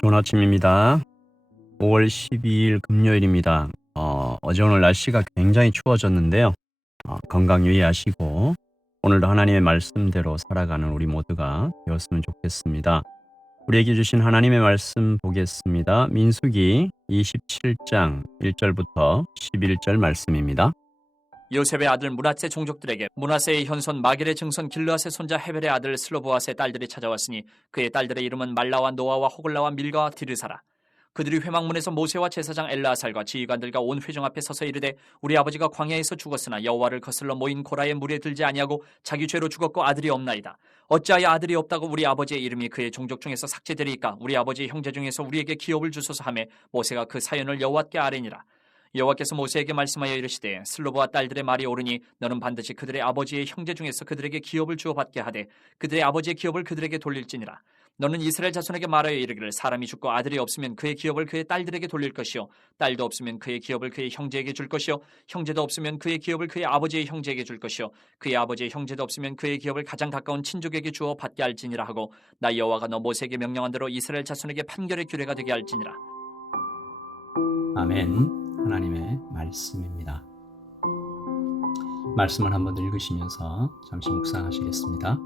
좋은 아침입니다. 5월 12일 금요일입니다. 어제 오늘 날씨가 굉장히 추워졌는데요. 건강 유의하시고 오늘도 하나님의 말씀대로 살아가는 우리 모두가 되었으면 좋겠습니다. 우리에게 주신 하나님의 말씀 보겠습니다. 민수기 27장 1절부터 11절 말씀입니다. 요셉의 아들 므낫세 종족들에게 므낫세의 현손 마길의 증손 길르앗의 손자 헤벨의 아들 슬로보앗의 딸들이 찾아왔으니 그의 딸들의 이름은 말라와 노아와 호글라와 밀가와 디르사라. 그들이 회막문에서 모세와 제사장 엘르아살과 지휘관들과 온 회중 앞에 서서 이르되 우리 아버지가 광야에서 죽었으나 여호와를 거슬러 모인 고라의 물에 들지 아니하고 자기 죄로 죽었고 아들이 없나이다. 어찌하여 아들이 없다고 우리 아버지의 이름이 그의 종족 중에서 삭제되리이까? 우리 아버지의 형제 중에서 우리에게 기업을 주소서 하매 모세가 그 사연을 여호와께 아뢰니라. 여호와께서 모세에게 말씀하여 이르시되 슬로보와 딸들의 말이 옳으니 너는 반드시 그들의 아버지의 형제 중에서 그들에게 기업을 주어 받게 하되 그들의 아버지의 기업을 그들에게 돌릴지니라. 너는 이스라엘 자손에게 말하여 이르기를 사람이 죽고 아들이 없으면 그의 기업을 그의 딸들에게 돌릴 것이요 딸도 없으면 그의 기업을 그의 형제에게 줄 것이요 형제도 없으면 그의 기업을 그의 아버지의 형제에게 줄 것이요 그의 아버지의 형제도 없으면 그의 기업을 가장 가까운 친족에게 주어 받게 할지니라 하고 나 여호와가 너 모세에게 명령한 대로 이스라엘 자손에게 판결의 규례가 되게 할지니라. 아멘. 하나님의 말씀입니다. 말씀을 한번 읽으시면서 잠시 묵상하시겠습니다.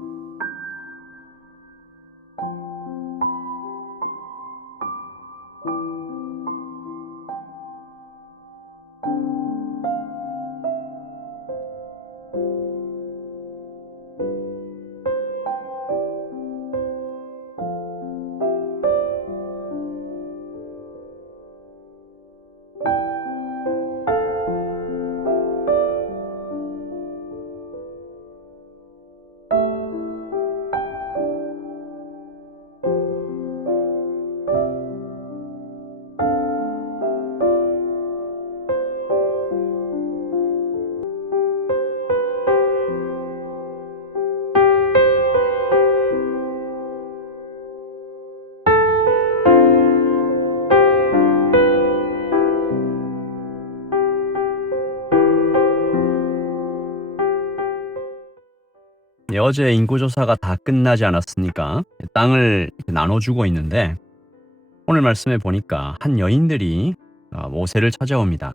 어제 인구조사가 다 끝나지 않았으니까 땅을 나눠주고 있는데 오늘 말씀에 보니까 한 여인들이 모세를 찾아옵니다.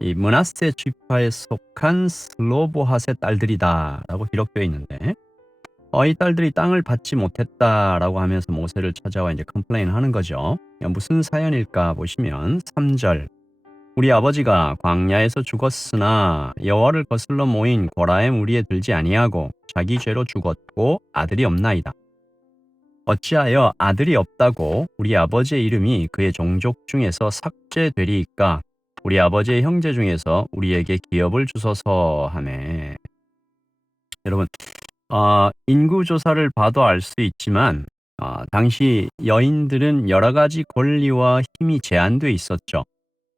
이 므낫세 지파에 속한 슬로보핫의 딸들이다라고 기록되어 있는데 이 딸들이 땅을 받지 못했다라고 하면서 모세를 찾아와 이제 컴플레인하는 거죠. 무슨 사연일까 보시면 3절 우리 아버지가 광야에서 죽었으나 여호와를 거슬러 모인 고라의 무리에 들지 아니하고 자기 죄로 죽었고 아들이 없나이다. 어찌하여 아들이 없다고 우리 아버지의 이름이 그의 종족 중에서 삭제되리이까? 우리 아버지의 형제 중에서 우리에게 기업을 주소서 하매. 여러분, 인구조사를 봐도 알 수 있지만 당시 여인들은 여러 가지 권리와 힘이 제한돼 있었죠.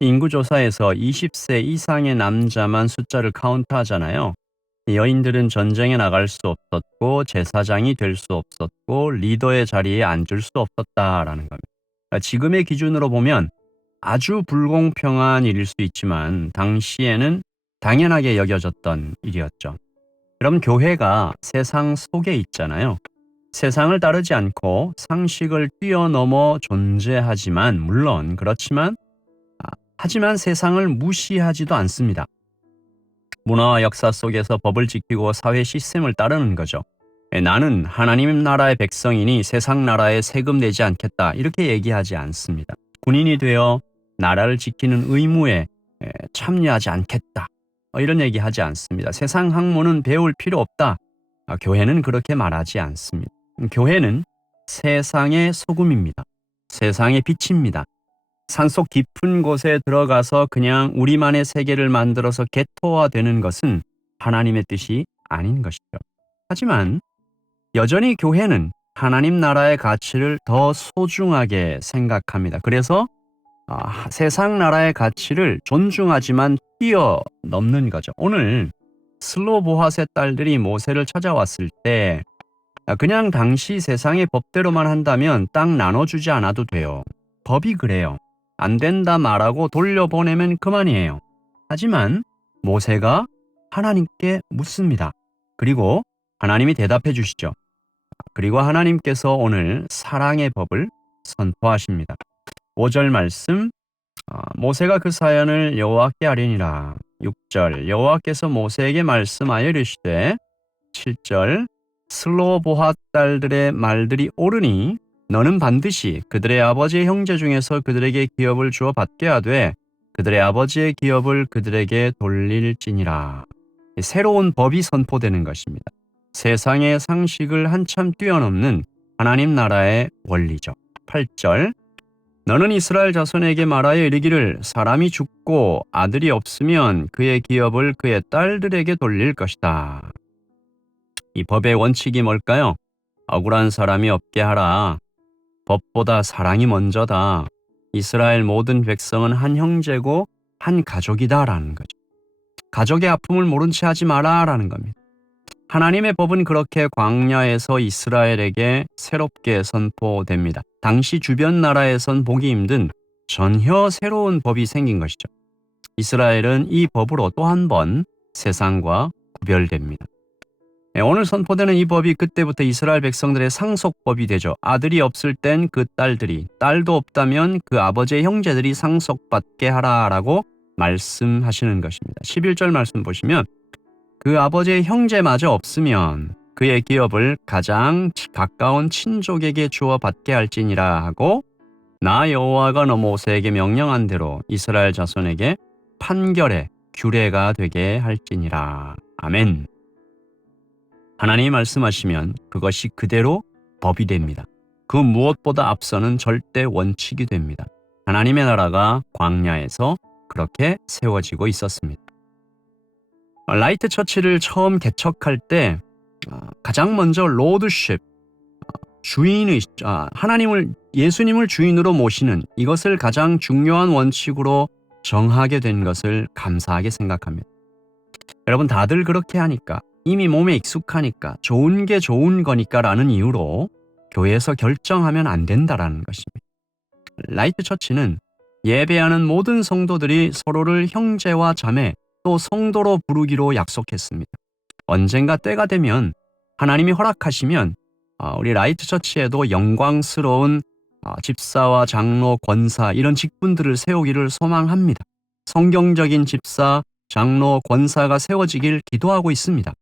인구조사에서 20세 이상의 남자만 숫자를 카운트하잖아요. 여인들은 전쟁에 나갈 수 없었고 제사장이 될 수 없었고 리더의 자리에 앉을 수 없었다라는 겁니다. 지금의 기준으로 보면 아주 불공평한 일일 수 있지만 당시에는 당연하게 여겨졌던 일이었죠. 여러분, 교회가 세상 속에 있잖아요. 세상을 따르지 않고 상식을 뛰어넘어 존재하지만 물론 그렇지만 하지만 세상을 무시하지도 않습니다. 문화와 역사 속에서 법을 지키고 사회 시스템을 따르는 거죠. 나는 하나님 나라의 백성이니 세상 나라에 세금 내지 않겠다 이렇게 얘기하지 않습니다. 군인이 되어 나라를 지키는 의무에 참여하지 않겠다 이런 얘기하지 않습니다. 세상 학문은 배울 필요 없다. 교회는 그렇게 말하지 않습니다. 교회는 세상의 소금입니다. 세상의 빛입니다. 산속 깊은 곳에 들어가서 그냥 우리만의 세계를 만들어서 개토화되는 것은 하나님의 뜻이 아닌 것이죠. 하지만 여전히 교회는 하나님 나라의 가치를 더 소중하게 생각합니다. 그래서 세상 나라의 가치를 존중하지만 뛰어넘는 거죠. 오늘 슬로보핫의 딸들이 모세를 찾아왔을 때 그냥 당시 세상의 법대로만 한다면 땅 나눠주지 않아도 돼요. 법이 그래요. 안 된다 말하고 돌려보내면 그만이에요. 하지만 모세가 하나님께 묻습니다. 그리고 하나님이 대답해 주시죠. 그리고 하나님께서 오늘 사랑의 법을 선포하십니다. 5절 말씀, 모세가 그 사연을 여호와께 아뢰니라. 6절, 여호와께서 모세에게 말씀하여 이르시되. 7절, 슬로보핫 딸들의 말들이 옳으니 너는 반드시 그들의 아버지의 형제 중에서 그들에게 기업을 주어 받게 하되 그들의 아버지의 기업을 그들에게 돌릴지니라. 새로운 법이 선포되는 것입니다. 세상의 상식을 한참 뛰어넘는 하나님 나라의 원리죠. 8절, 너는 이스라엘 자손에게 말하여 이르기를 사람이 죽고 아들이 없으면 그의 기업을 그의 딸들에게 돌릴 것이다. 이 법의 원칙이 뭘까요? 억울한 사람이 없게 하라. 법보다 사랑이 먼저다. 이스라엘 모든 백성은 한 형제고 한 가족이다라는 거죠. 가족의 아픔을 모른 채 하지 마라라는 겁니다. 하나님의 법은 그렇게 광야에서 이스라엘에게 새롭게 선포됩니다. 당시 주변 나라에선 보기 힘든 전혀 새로운 법이 생긴 것이죠. 이스라엘은 이 법으로 또 한 번 세상과 구별됩니다. 오늘 선포되는 이 법이 그때부터 이스라엘 백성들의 상속법이 되죠. 아들이 없을 땐 그 딸들이, 딸도 없다면 그 아버지의 형제들이 상속받게 하라라고 말씀하시는 것입니다. 11절 말씀 보시면 그 아버지의 형제마저 없으면 그의 기업을 가장 가까운 친족에게 주어 받게 할지니라 하고 나 여호와가 너 모세에게 명령한 대로 이스라엘 자손에게 판결의 규례가 되게 할지니라. 아멘. 하나님이 말씀하시면 그것이 그대로 법이 됩니다. 그 무엇보다 앞서는 절대 원칙이 됩니다. 하나님의 나라가 광야에서 그렇게 세워지고 있었습니다. 라이트 처치를 처음 개척할 때 가장 먼저 로드십, 예수님을 주인으로 모시는 이것을 가장 중요한 원칙으로 정하게 된 것을 감사하게 생각합니다. 여러분 다들 그렇게 하니까 이미 몸에 익숙하니까 좋은 게 좋은 거니까 라는 이유로 교회에서 결정하면 안 된다라는 것입니다. 라이트 처치는 예배하는 모든 성도들이 서로를 형제와 자매 또 성도로 부르기로 약속했습니다. 언젠가 때가 되면 하나님이 허락하시면 우리 라이트 처치에도 영광스러운 집사와 장로, 권사 이런 직분들을 세우기를 소망합니다. 성경적인 집사, 장로, 권사가 세워지길 기도하고 있습니다.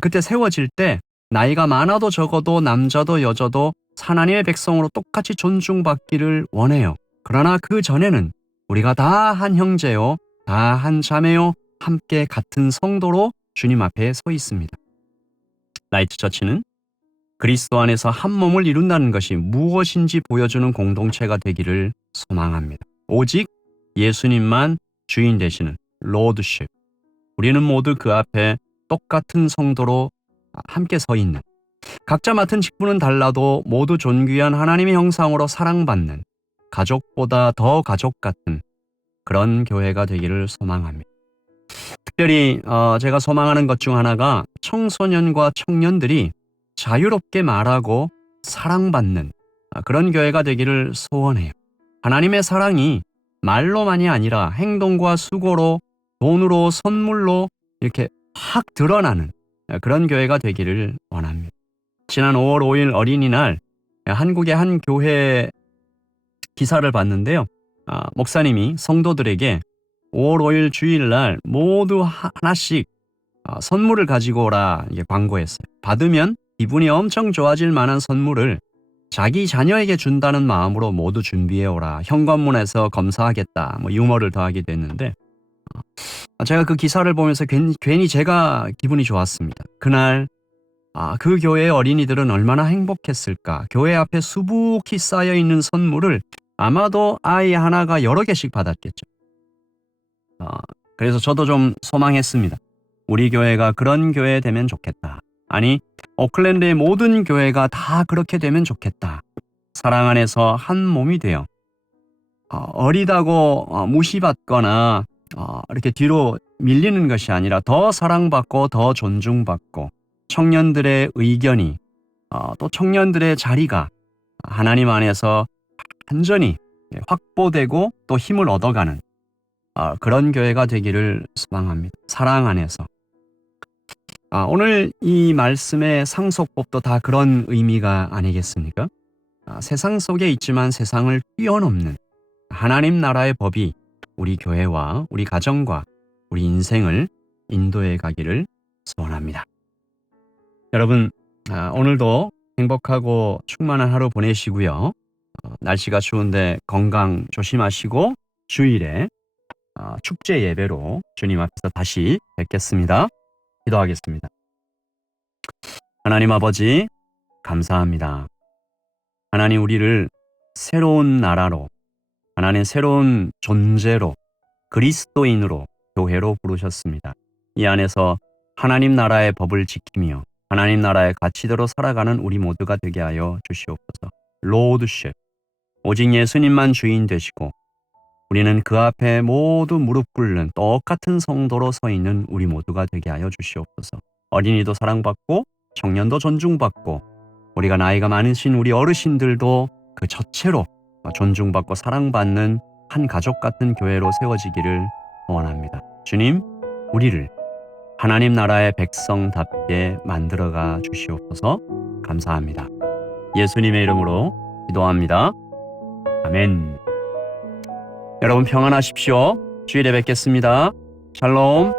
그때 세워질 때 나이가 많아도 적어도 남자도 여자도 하나님의 백성으로 똑같이 존중받기를 원해요. 그러나 그 전에는 우리가 다 한 형제요, 다 한 자매요, 함께 같은 성도로 주님 앞에 서 있습니다. 라이트 처치는 그리스도 안에서 한 몸을 이룬다는 것이 무엇인지 보여주는 공동체가 되기를 소망합니다. 오직 예수님만 주인 되시는 로드십. 우리는 모두 그 앞에 똑같은 성도로 함께 서 있는, 각자 맡은 직분은 달라도 모두 존귀한 하나님의 형상으로 사랑받는, 가족보다 더 가족 같은 그런 교회가 되기를 소망합니다. 특별히 제가 소망하는 것 중 하나가 청소년과 청년들이 자유롭게 말하고 사랑받는 그런 교회가 되기를 소원해요. 하나님의 사랑이 말로만이 아니라 행동과 수고로, 돈으로, 선물로 이렇게 확 드러나는 그런 교회가 되기를 원합니다. 지난 5월 5일 어린이날 한국의 한 교회 기사를 봤는데요. 목사님이 성도들에게 5월 5일 주일날 모두 하나씩 선물을 가지고 오라 이게 광고했어요. 받으면 기분이 엄청 좋아질 만한 선물을 자기 자녀에게 준다는 마음으로 모두 준비해오라. 현관문에서 검사하겠다. 유머를 더하기도 했는데 제가 그 기사를 보면서 괜히 제가 기분이 좋았습니다. 그날 그 교회의 어린이들은 얼마나 행복했을까. 교회 앞에 수북히 쌓여있는 선물을 아마도 아이 하나가 여러 개씩 받았겠죠. 그래서 저도 좀 소망했습니다. 우리 교회가 그런 교회 되면 좋겠다. 아니, 오클랜드의 모든 교회가 다 그렇게 되면 좋겠다. 사랑 안에서 한 몸이 되어 어리다고 무시받거나 이렇게 뒤로 밀리는 것이 아니라 더 사랑받고 더 존중받고 청년들의 의견이 또 청년들의 자리가 하나님 안에서 완전히 확보되고 또 힘을 얻어가는 그런 교회가 되기를 소망합니다. 사랑 안에서. 오늘 이 말씀의 상속법도 다 그런 의미가 아니겠습니까? 세상 속에 있지만 세상을 뛰어넘는 하나님 나라의 법이 우리 교회와 우리 가정과 우리 인생을 인도해 가기를 소원합니다. 여러분, 오늘도 행복하고 충만한 하루 보내시고요. 날씨가 추운데 건강 조심하시고 주일에 축제 예배로 주님 앞에서 다시 뵙겠습니다. 기도하겠습니다. 하나님 아버지, 감사합니다. 하나님, 우리를 새로운 나라로, 하나님 새로운 존재로, 그리스도인으로, 교회로 부르셨습니다. 이 안에서 하나님 나라의 법을 지키며 하나님 나라의 가치대로 살아가는 우리 모두가 되게 하여 주시옵소서. 로드십, 오직 예수님만 주인 되시고 우리는 그 앞에 모두 무릎 꿇는 똑같은 성도로 서 있는 우리 모두가 되게 하여 주시옵소서. 어린이도 사랑받고 청년도 존중받고 우리가 나이가 많으신 우리 어르신들도 그 자체로 존중받고 사랑받는 한 가족 같은 교회로 세워지기를 원합니다. 주님, 우리를 하나님 나라의 백성답게 만들어가 주시옵소서. 감사합니다. 예수님의 이름으로 기도합니다. 아멘. 여러분 평안하십시오. 주일에 뵙겠습니다. 샬롬.